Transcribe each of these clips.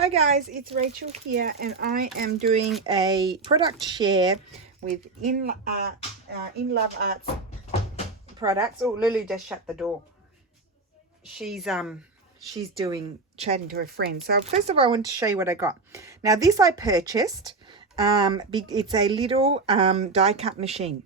Hi guys, it's Rachel here, and I am doing a product share with InLove Arts products. Oh, Lulu just shut the door. She's chatting to her friend. So first of all, I want to show you what I got. Now this I purchased. It's a little die cut machine,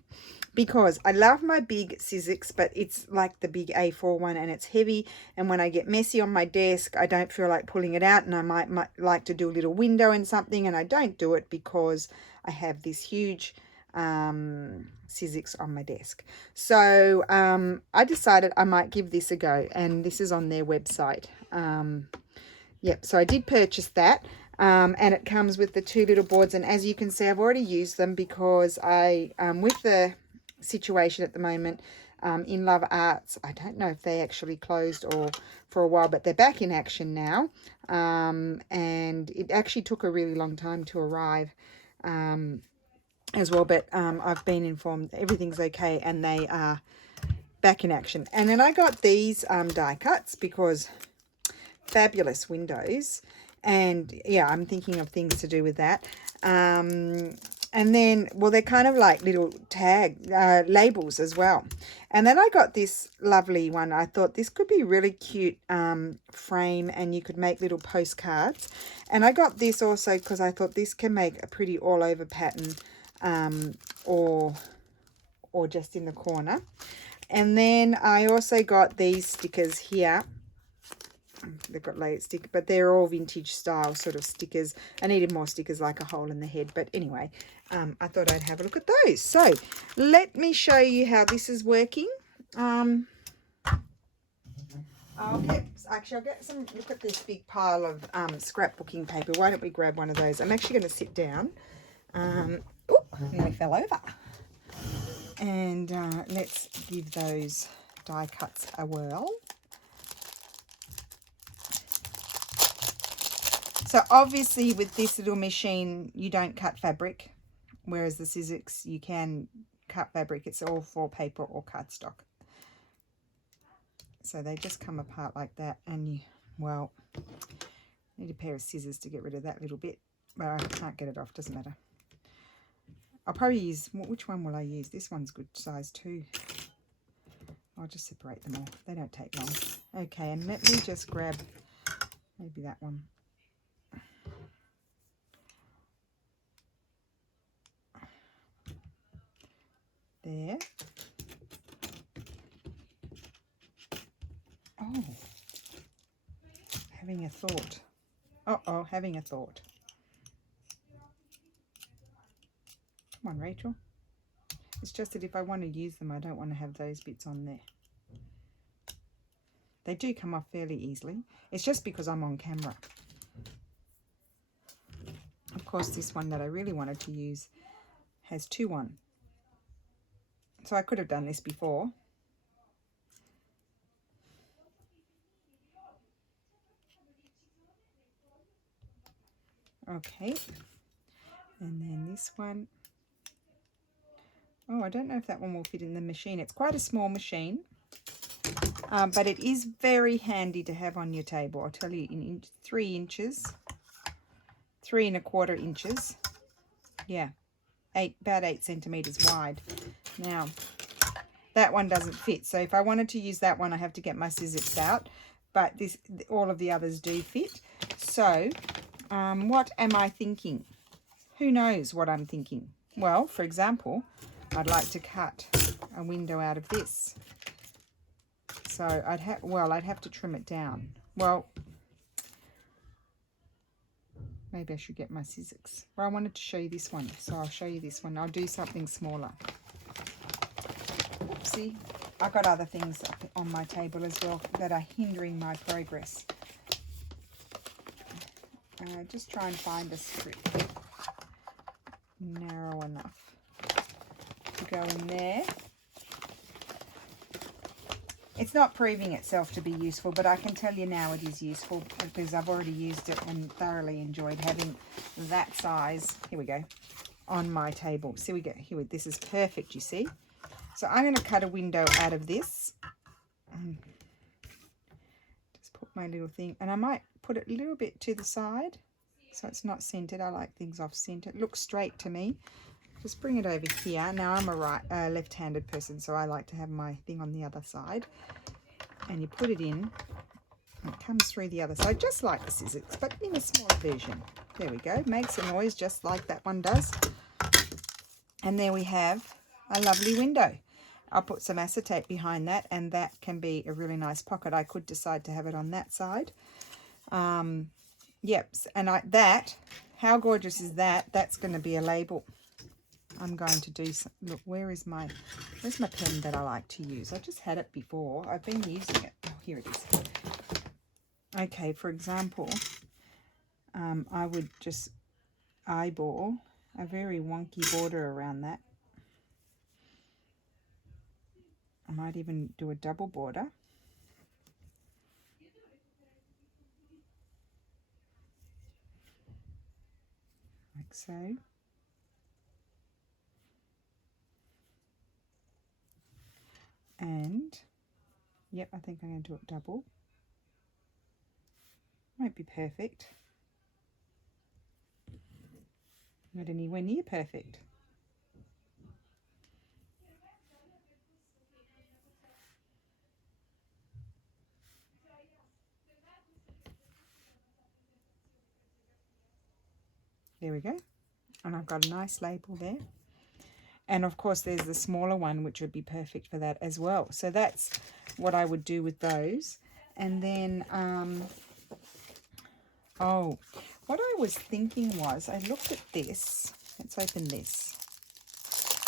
because I love my big Sizzix, but it's like the big A4 one and it's heavy. And when I get messy on my desk, I don't feel like pulling it out, and I might like to do a little window and something, and I don't do it because I have this huge Sizzix on my desk. So I decided I might give this a go, and this is on their website. Yep, so I did purchase that. And it comes with the two little boards, and as you can see, I've already used them because I with the situation at the moment, InLove Arts, I don't know if they actually closed or for a while, but they're back in action now, and it actually took a really long time to arrive as well, but I've been informed everything's okay and they are back in action. And then I got these die cuts because fabulous windows, and yeah, I'm thinking of things to do with that. And then, well, they're kind of like little tag labels as well. And then I got this lovely one. I thought this could be really cute frame, and you could make little postcards. And I got this also because I thought this can make a pretty all over pattern, or just in the corner. And then I also got these stickers here. They've got layered sticker, but they're all vintage style sort of stickers. I needed more stickers like a hole in the head, but anyway, I thought I'd have a look at those. So let me show you how this is working. I'll get some, look at this big pile of scrapbooking paper. Why don't we grab one of those? I'm actually going to sit down. Oh, nearly fell over. And let's give those die cuts a whirl. So obviously with this little machine, you don't cut fabric, whereas the Sizzix, you can cut fabric. It's all for paper or cardstock. So they just come apart like that, and you, well, need a pair of scissors to get rid of that little bit, but I can't get it off, doesn't matter. I'll probably use, which one will I use? This one's good size too. I'll just separate them all. They don't take long. Okay, and let me just grab maybe that one. There. Oh, having a thought. Uh-oh, having a thought. Come on, Rachel. It's just that if I want to use them, I don't want to have those bits on there. They do come off fairly easily. It's just because I'm on camera. Of course, this one that I really wanted to use has two on. So I could have done this before. Okay. And then this one. Oh, I don't know if that one will fit in the machine. It's quite a small machine. But it is very handy to have on your table. I'll tell you, in 3 inches. 3 1/4 inches. Yeah. About 8 centimeters wide. Now, that one doesn't fit. So if I wanted to use that one, I have to get my Sizzix out. But all of the others do fit. So, what am I thinking? Who knows what I'm thinking? Well, for example, I'd like to cut a window out of this. So I'd have to trim it down. Well, maybe I should get my Sizzix. Well, I wanted to show you this one, so I'll show you this one. I'll do something smaller. Oopsie. I've got other things on my table as well that are hindering my progress. Just try and find a strip narrow enough to go in there. It's not proving itself to be useful, but I can tell you now it is useful because I've already used it and thoroughly enjoyed having that size, here we go, on my table. So we go, here, this is perfect, you see. So I'm going to cut a window out of this. Just put my little thing, and I might put it a little bit to the side so it's not centered. I like things off center. It looks straight to me. Just bring it over here. Now I'm a left-handed person, so I like to have my thing on the other side. And you put it in, and it comes through the other side, just like the scissors, but in a smaller version. There we go. Makes a noise just like that one does. And there we have a lovely window. I'll put some acetate behind that, and that can be a really nice pocket. I could decide to have it on that side. Yep, and how gorgeous is that? That's going to be a label. I'm going to do some, look, where's my pen that I like to use? I just had it before. I've been using it. Oh, here it is. Okay, for example, I would just eyeball a very wonky border around that. I might even do a double border. Like so. And, yep, I think I'm going to do it double. Won't be perfect. Not anywhere near perfect. There we go. And I've got a nice label there. And of course there's the smaller one, which would be perfect for that as well. So that's what I would do with those. And then, oh, what I was thinking was, I looked at this. Let's open this.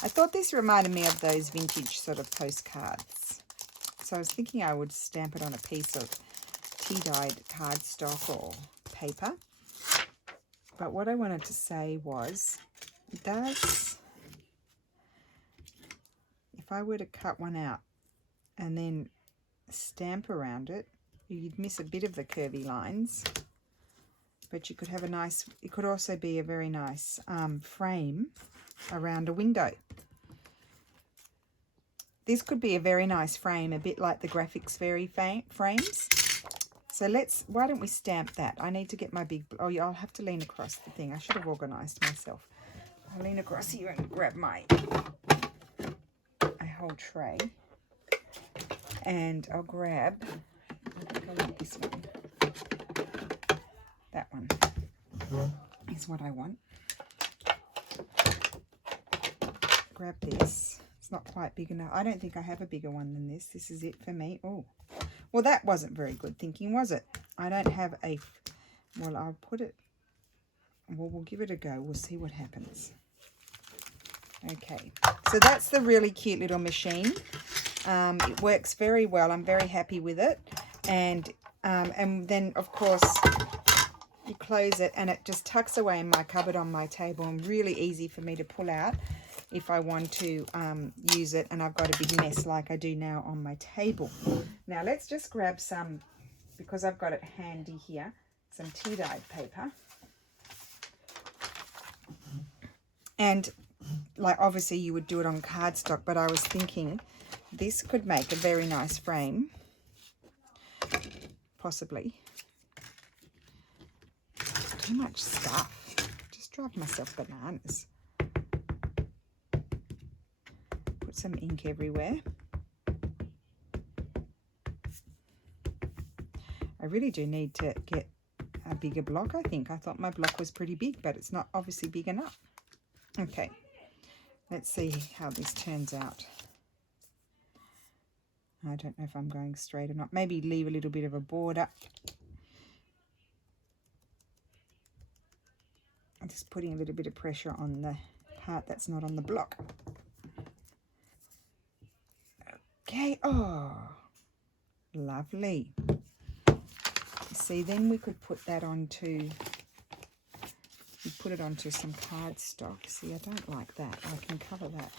I thought this reminded me of those vintage sort of postcards. So I was thinking I would stamp it on a piece of tea-dyed cardstock or paper. But what I wanted to say was, if I were to cut one out and then stamp around it, you'd miss a bit of the curvy lines, but you could have it could also be a very nice frame around a window. This could be a very nice frame, a bit like the Graphics Fairy frames. So why don't we stamp that? I need to get my big, oh yeah, I'll have to lean across the thing. I should have organized myself. I'll lean across here and grab a whole tray. And I'll grab, I want this one. That one is what I want. Grab this. It's not quite big enough. I don't think I have a bigger one than this. This is it for me. Oh, well, that wasn't very good thinking, was it? I don't have well, I'll put it, well, we'll give it a go. We'll see what happens. Okay, so that's the really cute little machine. It works very well. I'm very happy with it. And then, of course, you close it and it just tucks away in my cupboard on my table, and really easy for me to pull out if I want to use it and I've got a big mess like I do now on my table. Now let's just grab some, because I've got it handy here, some tea-dyed paper. And like obviously you would do it on cardstock, but I was thinking this could make a very nice frame, possibly. Too much stuff. Just drive myself bananas. Put some ink everywhere. I really do need to get a bigger block, I think. I thought my block was pretty big, but it's not obviously big enough. Okay, let's see how this turns out. I don't know if I'm going straight or not. Maybe leave a little bit of a border. I'm just putting a little bit of pressure on the part that's not on the block. Okay, oh, lovely. See, then we could put that onto, you put it onto some cardstock. See, I don't like that. I can cover that.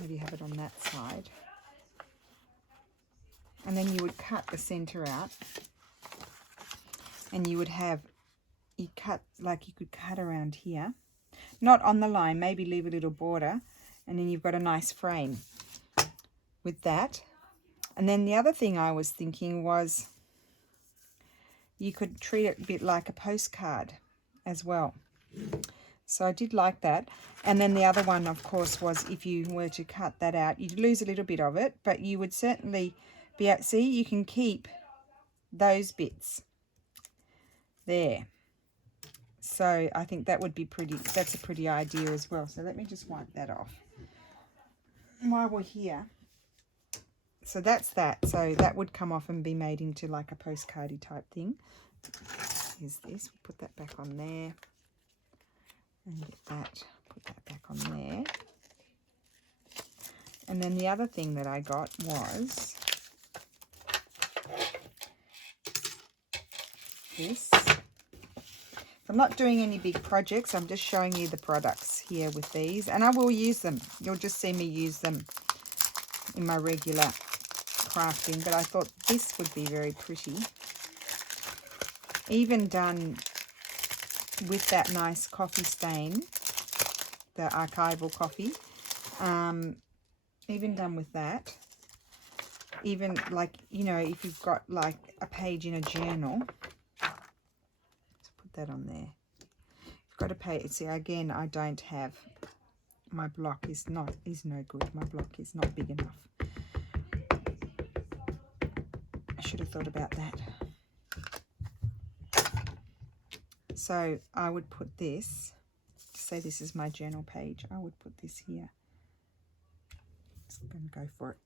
Maybe have it on that side. And then you would cut the center out. And you would have, you could cut around here. Not on the line, maybe leave a little border. And then you've got a nice frame with that. And then the other thing I was thinking was, you could treat it a bit like a postcard as well. So I did like that. And then the other one, of course, was if you were to cut that out, you'd lose a little bit of it, but you would certainly be able, see, you can keep those bits there. So I think that would be pretty, that's a pretty idea as well. So let me just wipe that off while we're here. So that's that. So that would come off and be made into like a postcardy type thing. Here's this. We'll put that back on there. And get that, put that back on there. And then the other thing that I got was this. I'm not doing any big projects. I'm just showing you the products here with these. And I will use them. You'll just see me use them in my regular crafting. But I thought this would be very pretty. Even done with that nice coffee stain, the archival coffee, even done with that, even like, you know, if you've got like a page in a journal, let's put that on there. You've got a page. See, again, I don't have, my block is no good. My block is not big enough. I should have thought about that. So I would put this, say this is my journal page, I would put this here. Just going to go for it.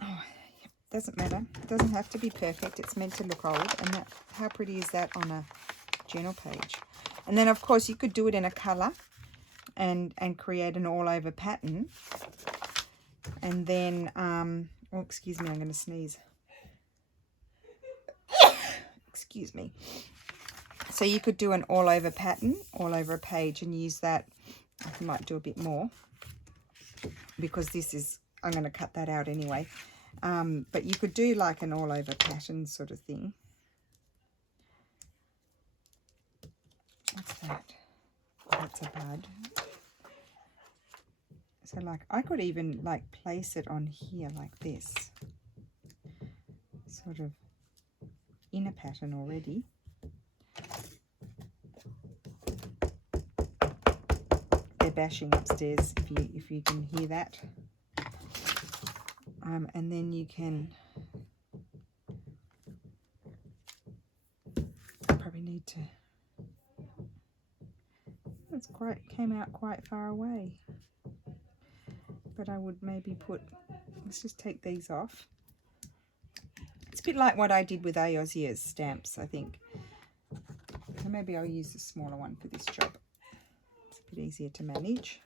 Oh, yep. Doesn't matter. It doesn't have to be perfect. It's meant to look old. And that, how pretty is that on a journal page? And then, of course, you could do it in a colour and create an all-over pattern. And then, oh, excuse me, I'm going to sneeze. Excuse me. So you could do an all-over pattern, all over a page, and use that. I might do a bit more because this is, I'm going to cut that out anyway. But you could do like an all-over pattern sort of thing. What's that? That's a bud. So like I could even like place it on here like this. Sort of in a pattern already. They're bashing upstairs if you can hear that. And then you can probably need to, it's quite, came out quite far away, but I would maybe put, let's just take these off. It's a bit like what I did with Ayosia's stamps, I think. So maybe I'll use the smaller one for this job. It's a bit easier to manage.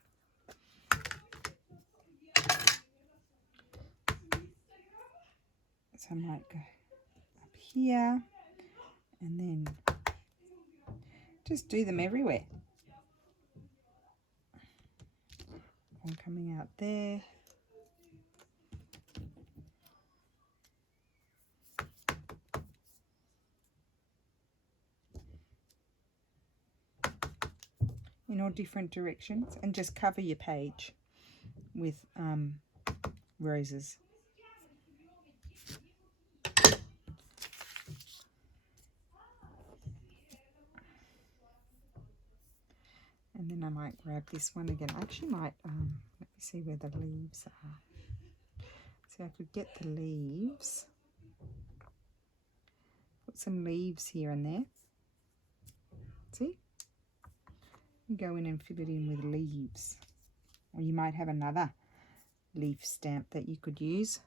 So I might go up here and then just do them everywhere. One coming out there. In all different directions, and just cover your page with roses. And then I might grab this one again. I actually might, let me see where the leaves are. So I could get the leaves. Put some leaves here and there. See? And go in and fill it in with leaves. Or you might have another leaf stamp that you could use.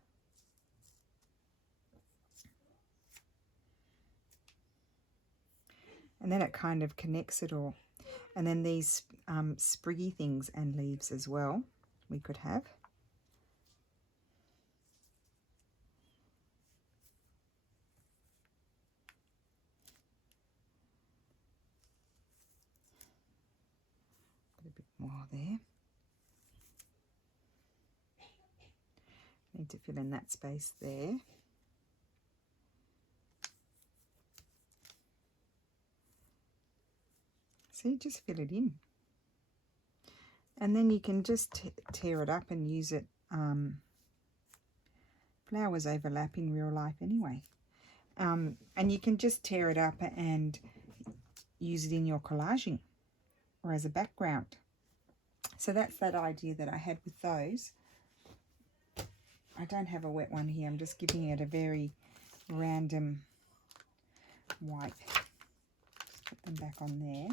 And then it kind of connects it all. And then these spriggy things and leaves as well we could have. Put a bit more there. Need to fill in that space there. See, just fill it in. And then you can just tear it up and use it flowers overlap in real life anyway. And you can just tear it up and use it in your collaging or as a background. So that's that idea that I had with those. I don't have a wet one here. I'm just giving it a very random wipe. Just put them back on there.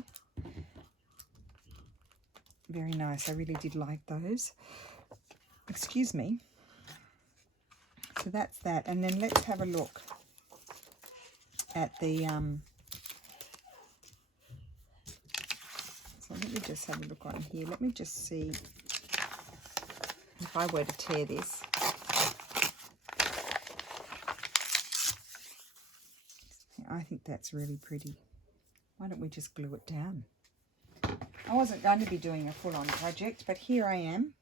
Very nice. I really did like those. Excuse me. So that's that. And then let's have a look at the so let me just have a look on here. Let me just see if I were to tear this. I think that's really pretty. Why don't we just glue it down? I wasn't going to be doing a full-on project, but here I am,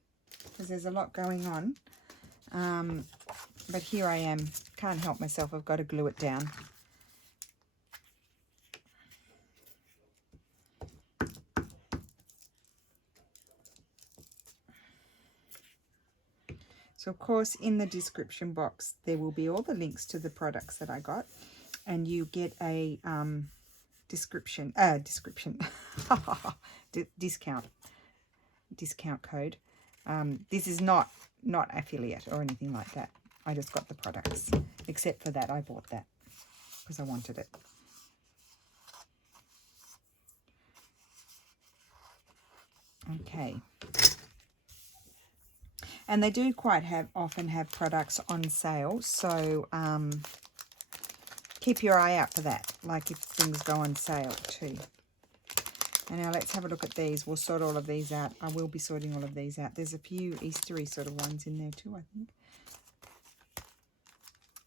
because there's a lot going on. But here I am. Can't help myself. I've got to glue it down. So, of course, in the description box, there will be all the links to the products that I got. And you get a discount code. This is not affiliate or anything like that. I just got the products. Except for that, I bought that because I wanted it. Okay. And they do quite often have products on sale, so keep your eye out for that, like if things go on sale too. And now let's have a look at these. We'll sort all of these out. I will be sorting all of these out. There's a few Eastery sort of ones in there too, I think.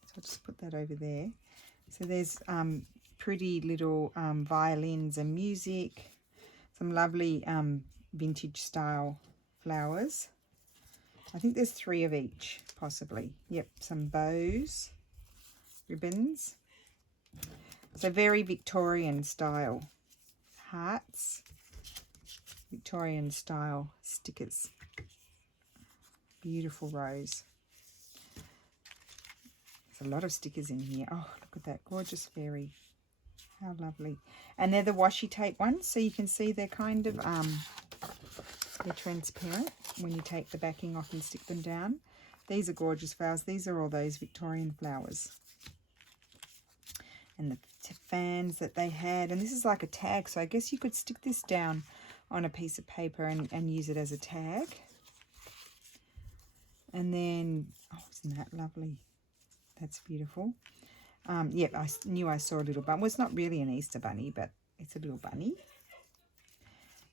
So I'll just put that over there. So there's pretty little violins and music, some lovely vintage style flowers. I think there's 3 of each, possibly. Yep, some bows, ribbons. So very Victorian style hearts, Victorian style stickers. Beautiful rose. There's a lot of stickers in here. Oh, look at that gorgeous fairy. How lovely. And they're the washi tape ones, so you can see they're kind of they're transparent when you take the backing off and stick them down. These are gorgeous flowers. These are all those Victorian flowers. And the fans that they had. And this is like a tag, so I guess you could stick this down on a piece of paper and use it as a tag. And then, oh, isn't that lovely? That's beautiful. Yeah, I knew I saw a little bunny. Well, it's not really an Easter bunny, but it's a little bunny.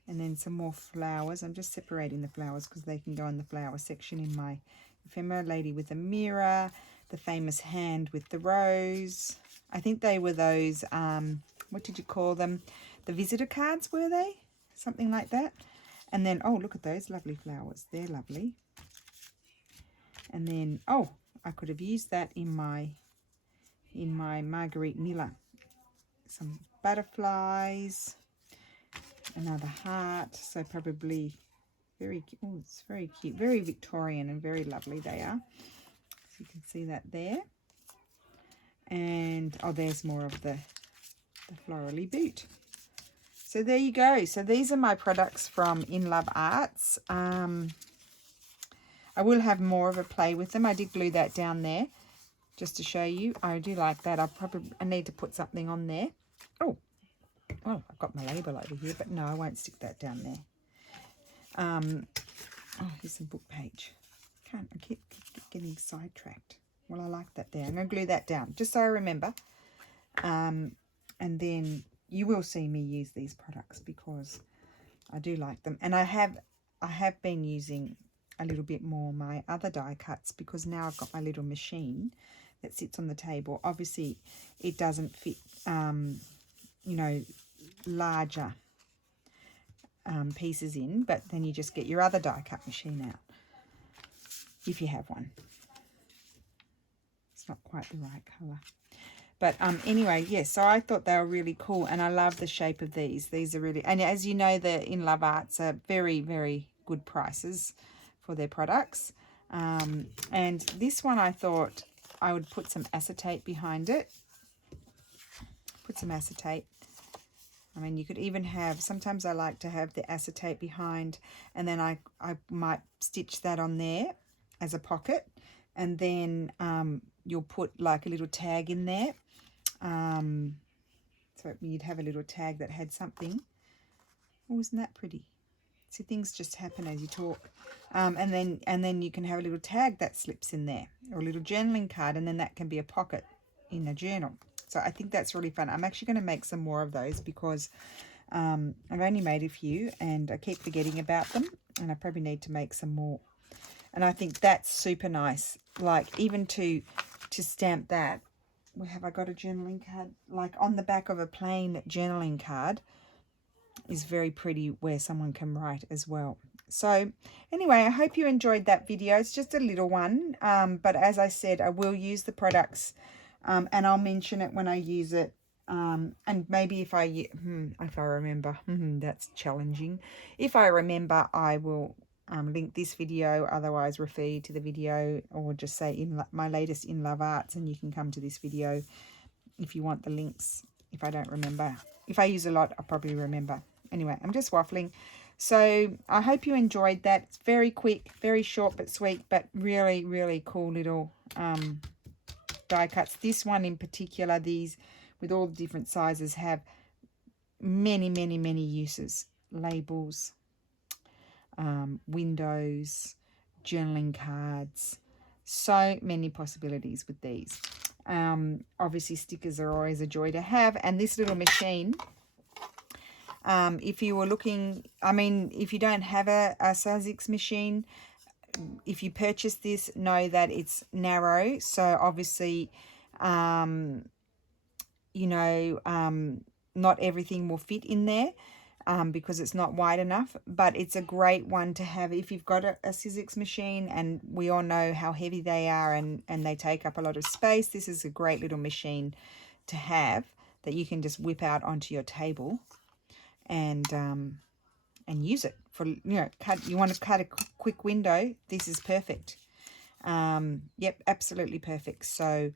And then some more flowers. I'm just separating the flowers because they can go in the flower section in my ephemera. Lady with a mirror, the famous hand with the rose. I think they were those, what did you call them? The visitor cards, were they? Something like that. And then, oh, look at those lovely flowers. They're lovely. And then, oh, I could have used that in my Marguerite Miller. Some butterflies. Another heart, so probably very, oh, it's very cute, very Victorian and very lovely they are. So you can see that there. And, oh, there's more of the florally boot. So there you go. So these are my products from InLove Arts. I will have more of a play with them. I did glue that down there just to show you. I do like that. I need to put something on there. Oh. Oh, I've got my label over here, but no, I won't stick that down there. Oh, here's some book page. I keep getting sidetracked. Well, I like that there. I'm going to glue that down, just so I remember. And then you will see me use these products because I do like them. And I have been using a little bit more my other die cuts because now I've got my little machine that sits on the table. Obviously, it doesn't fit, you know, larger pieces in, but then you just get your other die cut machine out if you have one. It's not quite the right color, but anyway, yes, so I thought they were really cool, and I love the shape of these are really, and as you know, the InLove Arts are very, very good prices for their products. And this one I thought I would put some acetate behind it. Put some acetate. I mean, you could even have, sometimes I like to have the acetate behind, and then I might stitch that on there as a pocket, and then you'll put like a little tag in there. So you'd have a little tag that had something. Oh, isn't that pretty? See, things just happen as you talk. And then you can have a little tag that slips in there, or a little journaling card, and then that can be a pocket in a journal. So I think that's really fun. I'm actually going to make some more of those because I've only made a few and I keep forgetting about them, and I probably need to make some more. And I think that's super nice. Like even to stamp that, where have I got a journaling card? Like on the back of a plain journaling card is very pretty, where someone can write as well. So anyway, I hope you enjoyed that video. It's just a little one, but as I said, I will use the products, and I'll mention it when I use it, and maybe if I remember, that's challenging. If I remember, I will link this video, otherwise refer you to the video, or just say in my latest InLove Arts, and you can come to this video if you want the links. If I don't remember, if I use a lot, I'll probably remember. Anyway, I'm just waffling. So I hope you enjoyed that. It's very quick, very short but sweet, but really, really cool little die cuts. This one in particular, these with all the different sizes, have many, many, many uses. Labels, windows, journaling cards. So many possibilities with these. Obviously, stickers are always a joy to have. And this little machine, if you were looking, I mean, if you don't have a Sizzix machine, if you purchase this, know that it's narrow. So obviously, you know, not everything will fit in there because it's not wide enough. But it's a great one to have if you've got a Sizzix machine, and we all know how heavy they are, and they take up a lot of space. This is a great little machine to have that you can just whip out onto your table and use it for, you know, you want to cut a quick window. This is perfect. Yep, absolutely perfect. So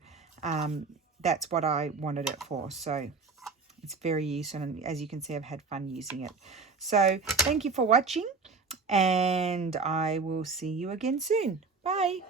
that's what I wanted it for. So it's very useful, and as you can see, I've had fun using it. So thank you for watching, and I will see you again soon. Bye.